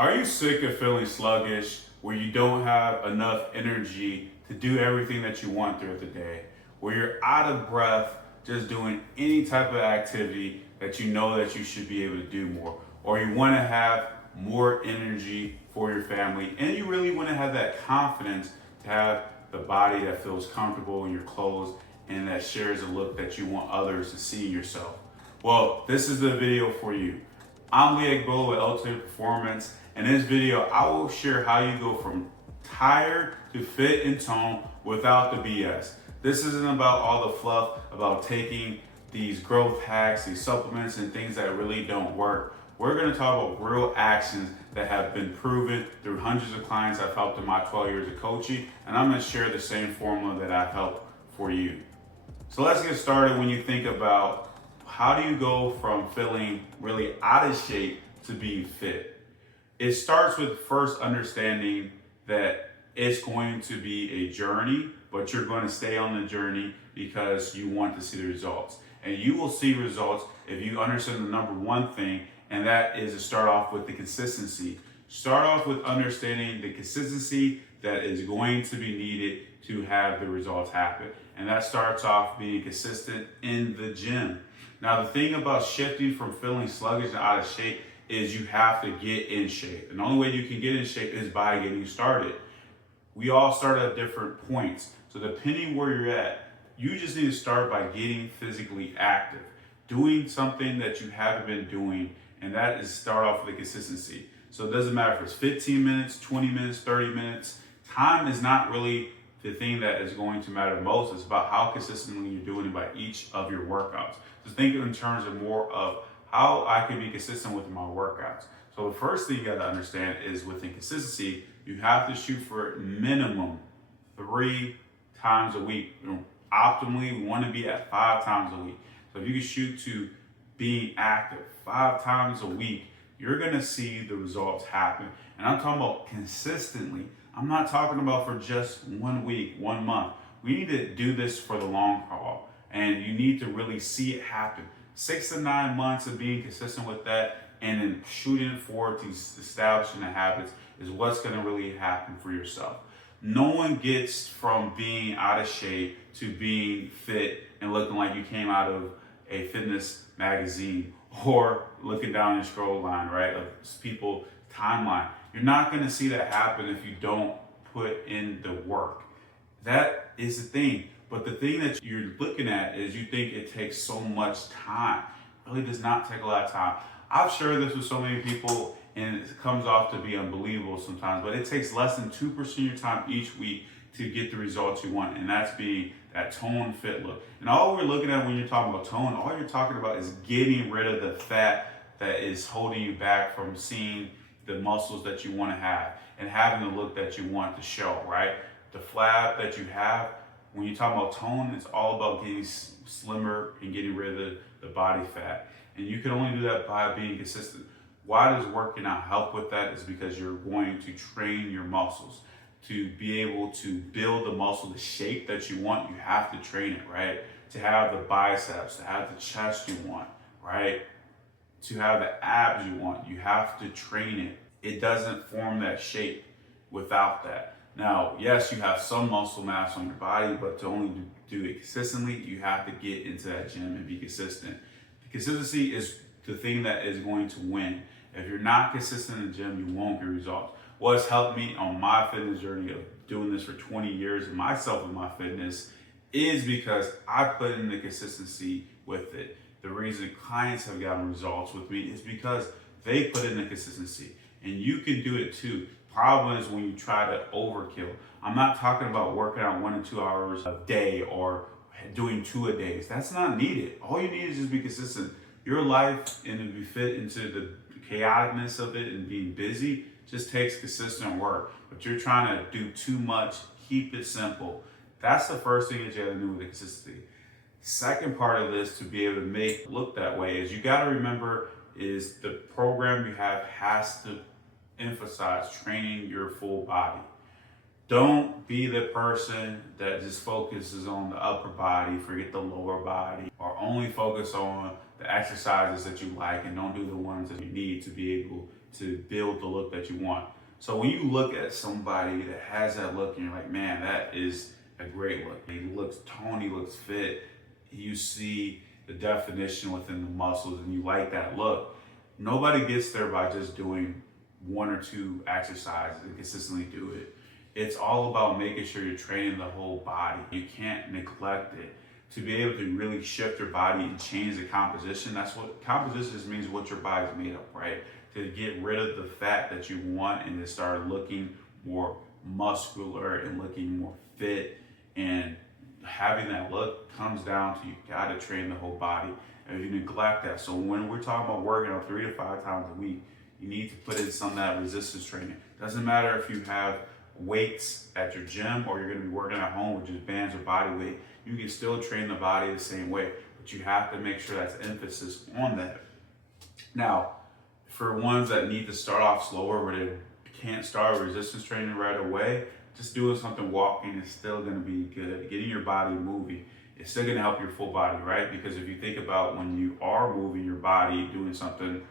Are you sick of feeling sluggish, where you don't have enough energy to do everything that you want throughout the day? Where you're out of breath just doing any type of activity that you know that you should be able to do more? Or you want to have more energy for your family and you really want to have that confidence to have the body that feels comfortable in your clothes and that shares a look that you want others to see in yourself? Well, this is the video for you. I'm Lee Agbohlah with Ultimate Performance. In this video, I will share how you go from tired to fit and tone without the BS. This isn't about all the fluff, about taking these growth hacks, these supplements, and things that really don't work. We're gonna talk about real actions that have been proven through hundreds of clients I've helped in my 12 years of coaching, and I'm gonna share the same formula that I've helped for you. So let's get started. When you think about how do you go from feeling really out of shape to being fit? It starts with first understanding that it's going to be a journey, but you're going to stay on the journey because you want to see the results. And you will see results if you understand the number one thing, and that is to start off with the consistency. Start off with understanding the consistency that is going to be needed to have the results happen. And that starts off being consistent in the gym. Now, the thing about shifting from feeling sluggish and out of shape is you have to get in shape. And the only way you can get in shape is by getting started. We all start at different points. So depending where you're at, you just need to start by getting physically active, doing something that you haven't been doing, and that is start off with the consistency. So it doesn't matter if it's 15 minutes, 20 minutes, 30 minutes. Time is not really the thing that is going to matter most. It's about how consistently you're doing it by each of your workouts. So think in terms of more of how I can be consistent with my workouts. So the first thing you got to understand is within consistency, you have to shoot for minimum 3 times a week. Optimally, we want to be at 5 times a week. So if you can shoot to being active 5 times a week, you're going to see the results happen. And I'm talking about consistently. I'm not talking about for just 1 week, 1 month. We need to do this for the long haul, and you need to really see it happen. 6 to 9 months of being consistent with that and then shooting forward to establishing the habits is what's going to really happen for yourself. No one gets from being out of shape to being fit and looking like you came out of a fitness magazine or looking down your scroll line, right, of people timeline. You're not going to see that happen if you don't put in the work. That is the thing. But the thing that you're looking at is you think it takes so much time. It really does not take a lot of time. I've shared this with so many people and it comes off to be unbelievable sometimes, but it takes less than 2% of your time each week to get the results you want, and that's being that tone fit look. And all we're looking at when you're talking about tone, all you're talking about is getting rid of the fat that is holding you back from seeing the muscles that you want to have and having the look that you want to show, right? The flab that you have, when you talk about tone, it's all about getting slimmer and getting rid of the body fat. And you can only do that by being consistent. Why does working out help with that? Is because you're going to train your muscles. To be able to build the muscle, the shape that you want, you have to train it, right? To have the biceps, to have the chest you want, right? To have the abs you want, you have to train it. It doesn't form that shape without that. Now, yes, you have some muscle mass on your body, but to only do it consistently, you have to get into that gym and be consistent. The consistency is the thing that is going to win. If you're not consistent in the gym, you won't get results. What's helped me on my fitness journey of doing this for 20 years and myself with my fitness is because I put in the consistency with it. The reason clients have gotten results with me is because they put in the consistency, and you can do it too. Problem is when you try to overkill. I'm not talking about working out 1 to 2 hours a day or doing 2 a day. That's not needed. All you need is just be consistent. Your life and to be fit into the chaoticness of it and being busy just takes consistent work. But you're trying to do too much. Keep it simple. That's the first thing that you have to do with the consistency. Second part of this to be able to make it look that way is you got to remember is the program you have has to emphasize training your full body. Don't be the person that just focuses on the upper body, forget the lower body, or only focus on the exercises that you like and don't do the ones that you need to be able to build the look that you want. So when you look at somebody that has that look and you're like, man, that is a great look. He looks toned, he looks fit. You see the definition within the muscles and you like that look. Nobody gets there by just doing one or two exercises and consistently do it. It's all about making sure you're training the whole body. You can't neglect it. To be able to really shift your body and change the composition, that's what composition just means, what your body's made of, right? To get rid of the fat that you want and to start looking more muscular and looking more fit, and having that look comes down to you gotta train the whole body. And you neglect that. So when we're talking about working out 3 to 5 times a week, you need to put in some of that resistance training. Doesn't matter if you have weights at your gym or you're gonna be working at home with just bands or body weight. You can still train the body the same way, but you have to make sure that's emphasis on that. Now, for ones that need to start off slower, where they can't start resistance training right away, just doing something walking is still gonna be good. Getting your body moving, it's still gonna help your full body, right? Because if you think about when you are moving your body, doing something,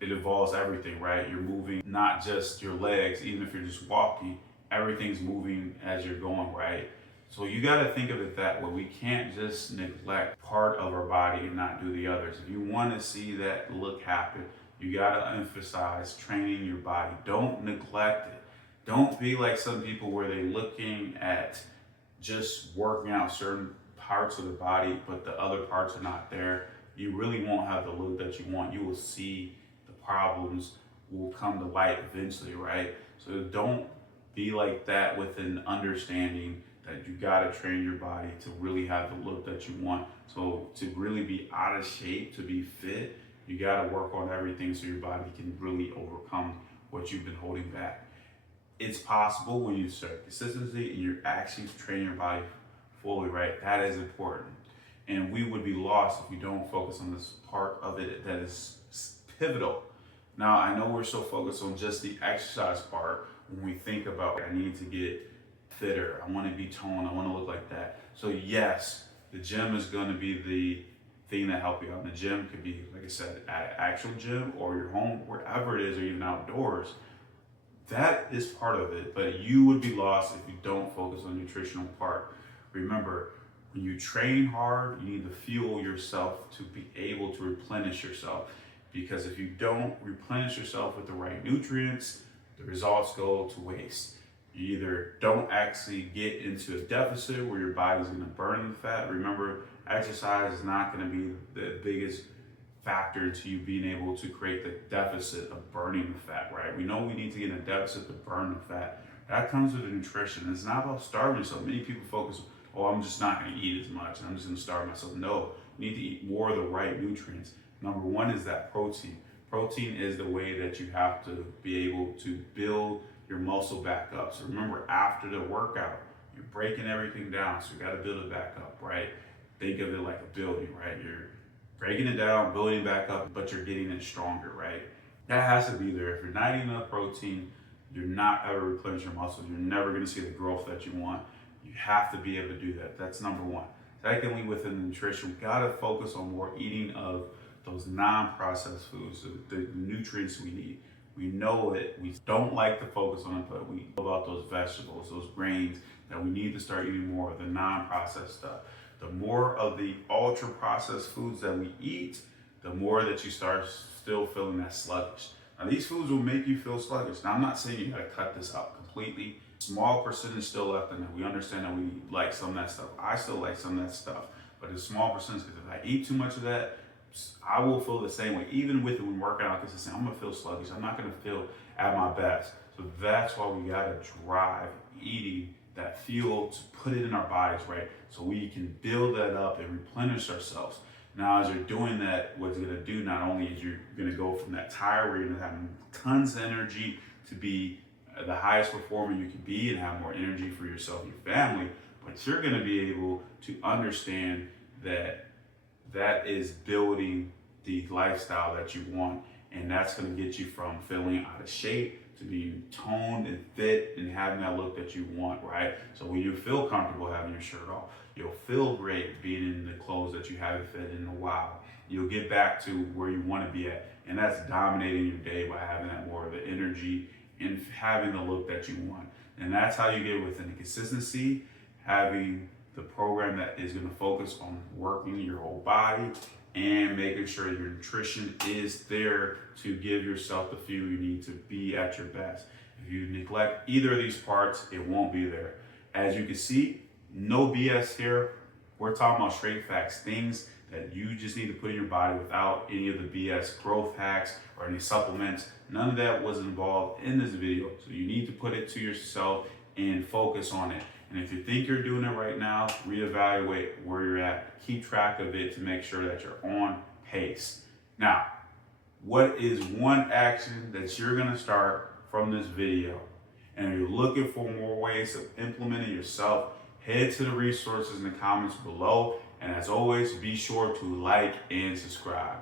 it involves everything, right? You're moving not just your legs, even if you're just walking, everything's moving as you're going, right? So you got to think of it that way. We can't just neglect part of our body and not do the others. If you want to see that look happen, you got to emphasize training your body. Don't neglect it. Don't be like some people where they're looking at just working out certain parts of the body, but the other parts are not there. You really won't have the look that you want. You will see the problems will come to light eventually, right? So don't be like that with an understanding that you gotta train your body to really have the look that you want. So to really be out of shape, to be fit, you gotta work on everything so your body can really overcome what you've been holding back. It's possible when you start consistency and you're actually training your body fully, right? That is important. And we would be lost if we don't focus on this part of it that is pivotal. Now, I know we're so focused on just the exercise part when we think about, I need to get fitter, I want to be toned, I want to look like that. So yes, the gym is going to be the thing that help you out. And the gym could be, like I said, at an actual gym or your home, wherever it is, or even outdoors. That is part of it, but you would be lost if you don't focus on the nutritional part. Remember, when you train hard, you need to fuel yourself to be able to replenish yourself. Because if you don't replenish yourself with the right nutrients, the results go to waste. You either don't actually get into a deficit where your body's gonna burn the fat. Remember, exercise is not gonna be the biggest factor to you being able to create the deficit of burning the fat, right? We know we need to get in a deficit to burn the fat. That comes with the nutrition. It's not about starving yourself. Many people focus, oh, I'm just not gonna eat as much, I'm just gonna starve myself. No, you need to eat more of the right nutrients. Number one is that protein. Protein is the way that you have to be able to build your muscle back up. So remember, after the workout, you're breaking everything down. So you got to build it back up, right? Think of it like a building, right? You're breaking it down, building it back up, but you're getting it stronger, right? That has to be there. If you're not eating enough protein, you're not ever replenishing your muscles. You're never going to see the growth that you want. You have to be able to do that. That's number one. Secondly, within the nutrition, we got to focus on more eating of those non-processed foods, the nutrients we need. We know it. We don't like to focus on it, but we know about those vegetables, those grains, that we need to start eating more of the non-processed stuff. The more of the ultra-processed foods that we eat, the more that you start still feeling that sluggish. Now, these foods will make you feel sluggish. Now, I'm not saying you gotta cut this out completely. Small percentage still left in it. We understand that we like some of that stuff. I still like some of that stuff, but a small percentage, because if I eat too much of that, I will feel the same way. Even with it when working out consistent, I'm gonna feel sluggish. I'm not gonna feel at my best. So that's why we gotta drive eating that fuel to put it in our bodies, right? So we can build that up and replenish ourselves. Now, as you're doing that, what it's gonna do not only is you're gonna go from that tire where you're gonna have tons of energy to be the highest performer you can be and have more energy for yourself and your family, but you're gonna be able to understand that that is building the lifestyle that you want, and that's going to get you from feeling out of shape to being toned and fit and having that look that you want, right? So when you feel comfortable having your shirt off, you'll feel great being in the clothes that you haven't fit in a while. you'll get back to where you want to be at. And that's dominating your day by having that more of the energy and having the look that you want. And that's how you get within the consistency, having the program that is going to focus on working your whole body and making sure your nutrition is there to give yourself the fuel you need to be at your best. If you neglect either of these parts, it won't be there. As you can see, no BS here. We're talking about straight facts, things that you just need to put in your body without any of the BS growth hacks or any supplements. None of that was involved in this video. So you need to put it to yourself and focus on it. And if you think you're doing it right now, reevaluate where you're at. Keep track of it to make sure that you're on pace. Now, what is one action that you're gonna start from this video? And if you're looking for more ways of implementing yourself, head to the resources in the comments below. And as always, be sure to like and subscribe.